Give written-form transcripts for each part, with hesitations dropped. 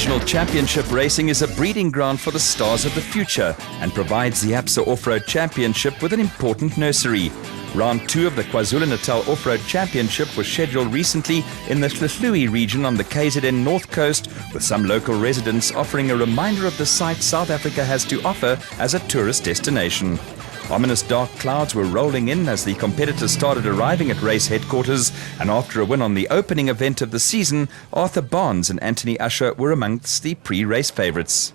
Regional Championship racing is a breeding ground for the stars of the future and provides the ABSA Off-Road Championship with an important nursery. Round 2 of the KwaZulu-Natal Off-Road Championship was scheduled recently in the Hlahluwe region on the KZN North Coast, with some local residents offering a reminder of the sights South Africa has to offer as a tourist destination. Ominous dark clouds were rolling in as the competitors started arriving at race headquarters, and after a win on the opening event of the season, Arthur Barnes and Anthony Usher were amongst the pre-race favourites.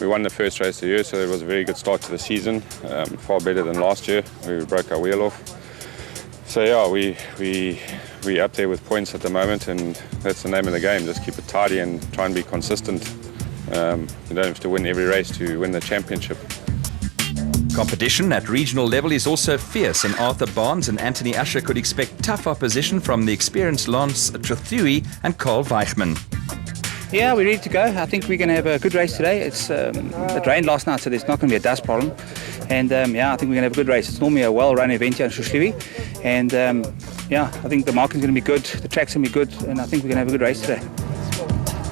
We won the first race of the year, so it was a very good start to the season, far better than last year. We broke our wheel off. So yeah, we up there with points at the moment, and that's the name of the game. Just keep it tidy and try and be consistent. You don't have to win every race to win the championship. Competition at regional level is also fierce, and Arthur Barnes and Anthony Usher could expect tough opposition from the experienced Lance Trothui and Carl Weichman. Yeah, we're ready to go. I think we're going to have a good race today. It rained last night, so there's not going to be a dust problem. And yeah, I think we're going to have a good race. It's normally a well-run event here in Hlahluwe. And yeah, I think the marking's going to be good, the track's going to be good, and I think we're going to have a good race today.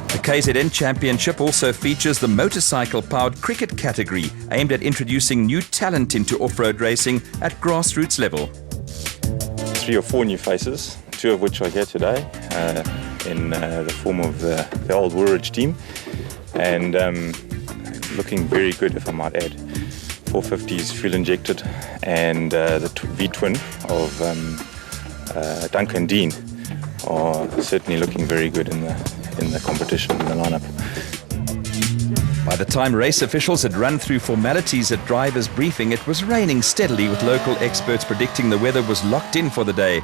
The KZN Championship also features the motorcycle-powered cricket category, aimed at introducing new talent into off-road racing at grassroots level. 3 or 4 new faces, 2 of which are here today, in the form of the old Woolwich team, and looking very good, if I might add. 450s fuel injected, and the V-twin of Duncan Dean are certainly looking very good in the competition, in the lineup. By the time race officials had run through formalities at drivers' briefing, it was raining steadily, with local experts predicting the weather was locked in for the day.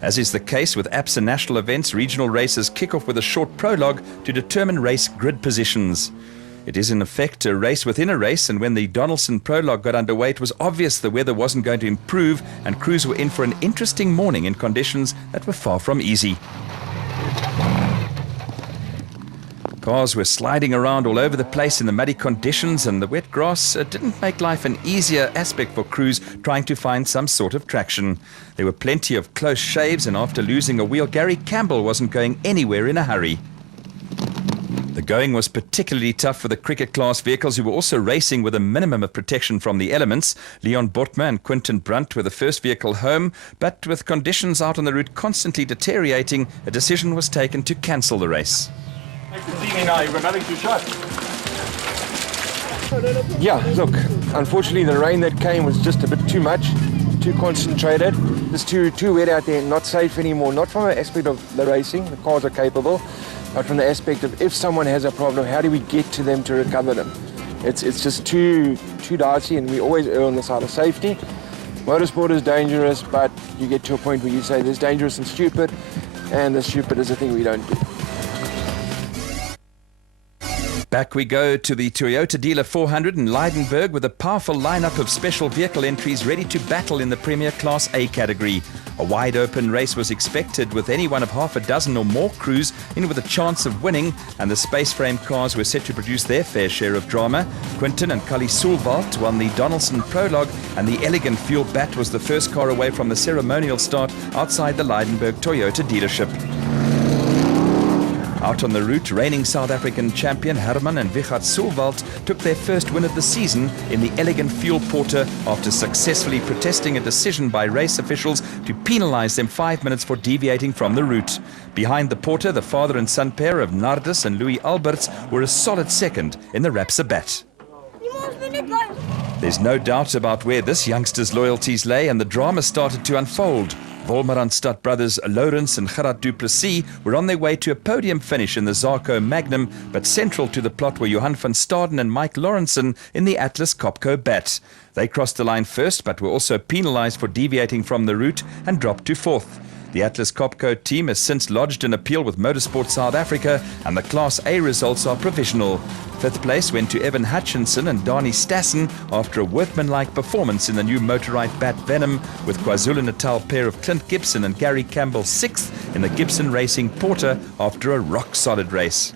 As is the case with ABSA national events, regional races kick off with a short prologue to determine race grid positions. It is in effect a race within a race, and when the Donaldson prologue got underway, it was obvious the weather wasn't going to improve, and crews were in for an interesting morning in conditions that were far from easy. Cars were sliding around all over the place in the muddy conditions, and the wet grass didn't make life an easier aspect for crews trying to find some sort of traction. There were plenty of close shaves, and after losing a wheel, Gary Campbell wasn't going anywhere in a hurry. The going was particularly tough for the cricket class vehicles, who were also racing with a minimum of protection from the elements. Leon Botma and Quinton Brunt were the first vehicle home, but with conditions out on the route constantly deteriorating, a decision was taken to cancel the race. Yeah, look, unfortunately the rain that came was just a bit too much, too concentrated. It's too wet out there, not safe anymore. Not from an aspect of the racing, the cars are capable, but from the aspect of if someone has a problem, how do we get to them to recover them? It's just too dicey, and we always err on the side of safety. Motorsport is dangerous, but you get to a point where you say there's dangerous and stupid, and the stupid is a thing we don't do. Back we go to the Toyota Dealer 400 in Lydenburg, with a powerful lineup of special vehicle entries ready to battle in the Premier Class A category. A wide-open race was expected, with any one of half a dozen or more crews in with a chance of winning, and the space frame cars were set to produce their fair share of drama. Quinton and Cully Sulwalt won the Donaldson prologue, and the elegant Fuel Bat was the first car away from the ceremonial start outside the Lydenburg Toyota dealership. Out on the route, reigning South African champion Herman and Vichat Sulwalt took their first win of the season in the elegant Fuel Porter after successfully protesting a decision by race officials to penalise them 5 minutes for deviating from the route. Behind the Porter, the father and son pair of Nardus and Louis Alberts were a solid second in the Rapsabat. There's no doubt about where this youngster's loyalties lay, and the drama started to unfold. Wolmarantstad brothers Lawrence and Gerard du Plessis were on their way to a podium finish in the Zarco Magnum, but central to the plot were Johan van Staden and Mike Lawrenson in the Atlas Copco Bat. They crossed the line first, but were also penalised for deviating from the route and dropped to 4th. The Atlas Copco team has since lodged an appeal with Motorsport South Africa, and the Class A results are provisional. 5th place went to Evan Hutchinson and Dani Stassen after a workmanlike performance in the new motorized Bat Venom, with KwaZulu-Natal pair of Clint Gibson and Gary Campbell 6th in the Gibson Racing Porter after a rock-solid race.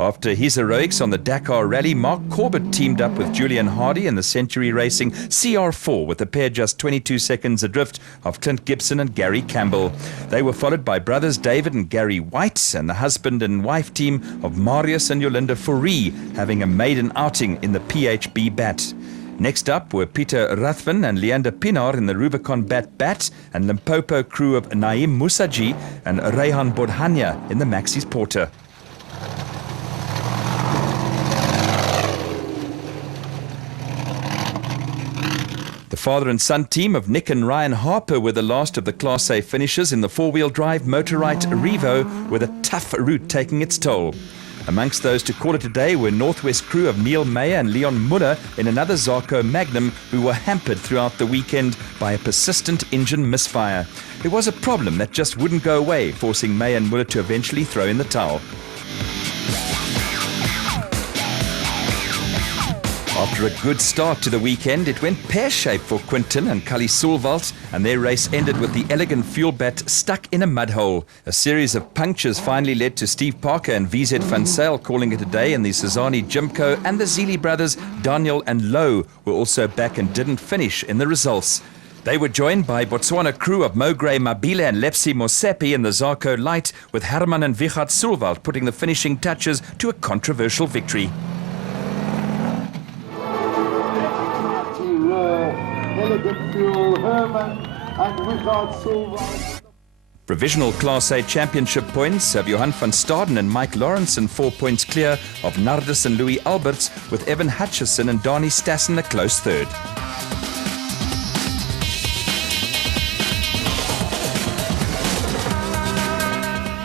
After his heroics on the Dakar Rally, Mark Corbett teamed up with Julian Hardy in the Century Racing CR4 with the pair just 22 seconds adrift of Clint Gibson and Gary Campbell. They were followed by brothers David and Gary White and the husband and wife team of Marius and Yolinda Fourie having a maiden outing in the PHB Bat. Next up were Peter Rathven and Leander Pinar in the Rubicon Bat and Limpopo crew of Naim Musaji and Rehan Bodhania in the Maxis Porter. The father and son team of Nick and Ryan Harper were the last of the Class A finishers in the four-wheel drive Motorite Revo, with a tough route taking its toll. Amongst those to call it a day were Northwest crew of Neil Mayer and Leon Muller in another Zarco Magnum, who were hampered throughout the weekend by a persistent engine misfire. It was a problem that just wouldn't go away, forcing Mayer and Muller to eventually throw in the towel. After a good start to the weekend, it went pear-shaped for Quinton and Kali Sulwalt, and their race ended with the elegant fuel bat stuck in a mud hole. A series of punctures finally led to Steve Parker and VZ Van Zyl calling it a day in the Cezanne Jimco, and the Zili brothers, Daniel and Lowe, were also back and didn't finish in the results. They were joined by Botswana crew of Mogray Mabile and Lepsi Mosepi in the Zarco Light, with Herman and Vichard Sulwalt putting the finishing touches to a controversial victory. Provisional Class A championship points have Johan van Staden and Mike Lawrence 4 points clear of Nardis and Louis Alberts, with Evan Hutchison and Dani Stassen a close third.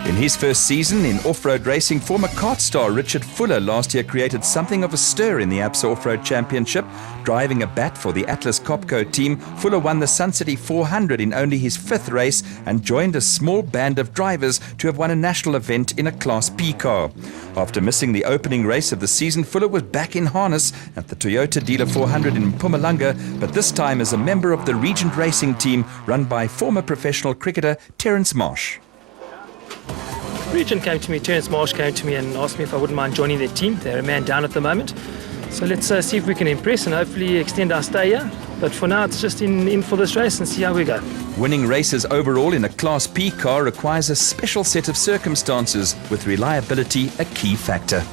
In his first season in off-road racing, former kart star Richard Fuller last year created something of a stir in the ABSA Off-Road Championship. Driving a bat for the Atlas Copco team, Fuller won the Sun City 400 in only his 5th race and joined a small band of drivers to have won a national event in a Class P car. After missing the opening race of the season, Fuller was back in harness at the Toyota Dealer 400 in Mpumalanga, but this time as a member of the Regent Racing team run by former professional cricketer Terence Marsh. Regent came to me, Terence Marsh came to me and asked me if I wouldn't mind joining their team. They're a man down at the moment. So let's see if we can impress and hopefully extend our stay here. But for now, it's just in for this race and see how we go. Winning races overall in a Class P car requires a special set of circumstances, with reliability a key factor.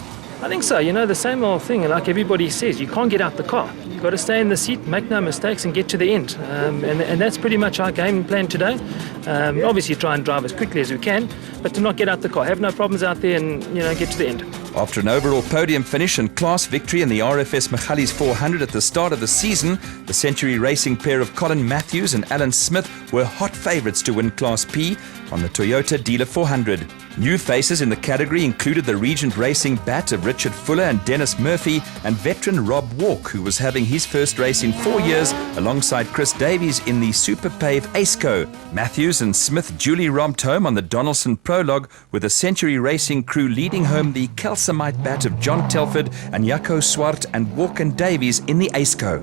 I think so. You know, the same old thing, like everybody says, you can't get out the car. You've got to stay in the seat, make no mistakes and get to the end. And that's pretty much our game plan today. Obviously try and drive as quickly as we can, but to not get out the car, have no problems out there and, you know, get to the end. After an overall podium finish and class victory in the RFS Michalis 400 at the start of the season, the Century Racing pair of Colin Matthews and Alan Smith were hot favourites to win Class P on the Toyota Dealer 400. New faces in the category included the Regent Racing bat of Richard Fuller and Dennis Murphy, and veteran Rob Walk, who was having his first race in 4 years alongside Chris Davies in the Super Pave Aceco. Matthews and Smith duly romped home on the Donaldson Prologue, with the Century Racing crew leading home the Calcimite bat of John Telford and Jaco Swart and Walk and Davies in the Aceco.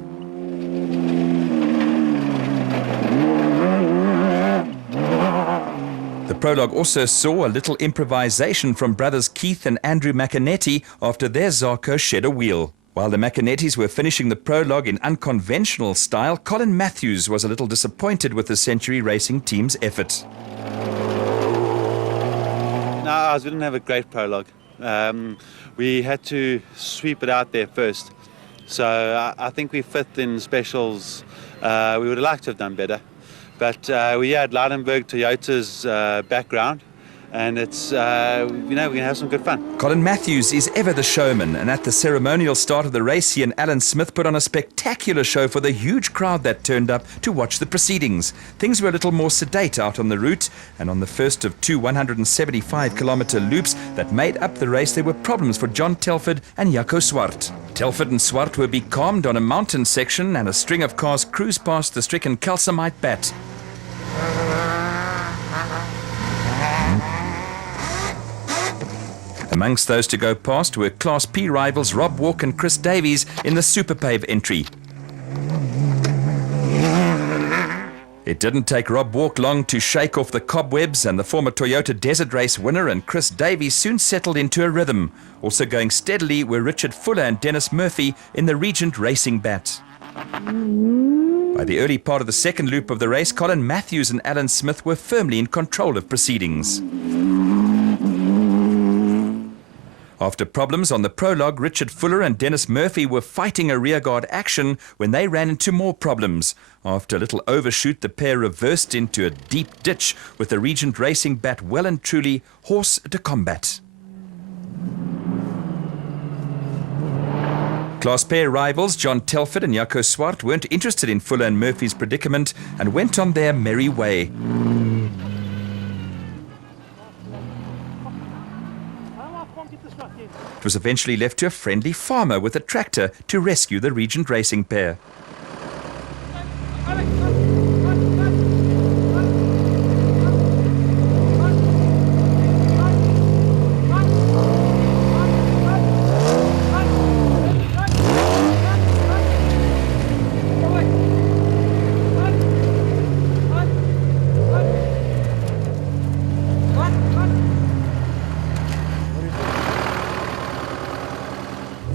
The prologue also saw a little improvisation from brothers Keith and Andrew McAnetti after their Zarco shed a wheel. While the McAnettis were finishing the prologue in unconventional style, Colin Matthews was a little disappointed with the Century Racing team's effort. No, we didn't have a great prologue. We had to sweep it out there first. So I think we fit in specials. We would have liked to have done better. But we had Leidenberg Toyota's background, and it's, we're going to have some good fun. Colin Matthews is ever the showman, and at the ceremonial start of the race, he and Alan Smith put on a spectacular show for the huge crowd that turned up to watch the proceedings. Things were a little more sedate out on the route, and on the first of two 175-kilometre loops that made up the race, there were problems for John Telford and Jaco Swart. Telford and Swart were becalmed on a mountain section, and a string of cars cruised past the stricken Calcimite bat. Amongst those to go past were Class P rivals Rob Walk and Chris Davies in the Super Pave entry. It didn't take Rob Walk long to shake off the cobwebs, and the former Toyota Desert Race winner and Chris Davies soon settled into a rhythm. Also going steadily were Richard Fuller and Dennis Murphy in the Regent Racing Bat. By the early part of the second loop of the race, Colin Matthews and Alan Smith were firmly in control of proceedings. After problems on the prologue, Richard Fuller and Dennis Murphy were fighting a rearguard action when they ran into more problems. After a little overshoot, the pair reversed into a deep ditch with the Regent Racing Bat well and truly hors de combat. Class pair rivals John Telford and Jaco Swart weren't interested in Fuller and Murphy's predicament and went on their merry way. It was eventually left to a friendly farmer with a tractor to rescue the Regent Racing pair.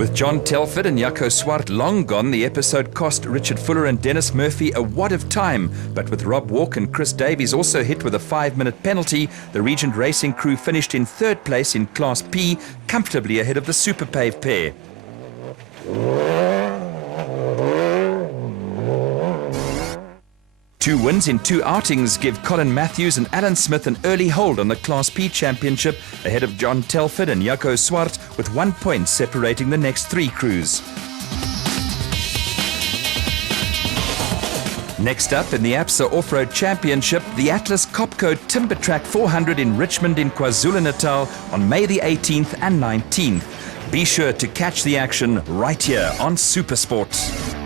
With John Telford and Jaco Swart long gone, the episode cost Richard Fuller and Dennis Murphy a wad of time. But with Rob Walk and Chris Davies also hit with a 5-minute penalty, the Regent Racing crew finished in third place in Class P, comfortably ahead of the Super Pave pair. Two wins in two outings give Colin Matthews and Alan Smith an early hold on the Class P championship ahead of John Telford and Jaco Swart, with 1 point separating the next three crews. Next up in the APSA Off-Road Championship, the Atlas Copco Timber Track 400 in Richmond in KwaZulu-Natal on May the 18th and 19th. Be sure to catch the action right here on SuperSport.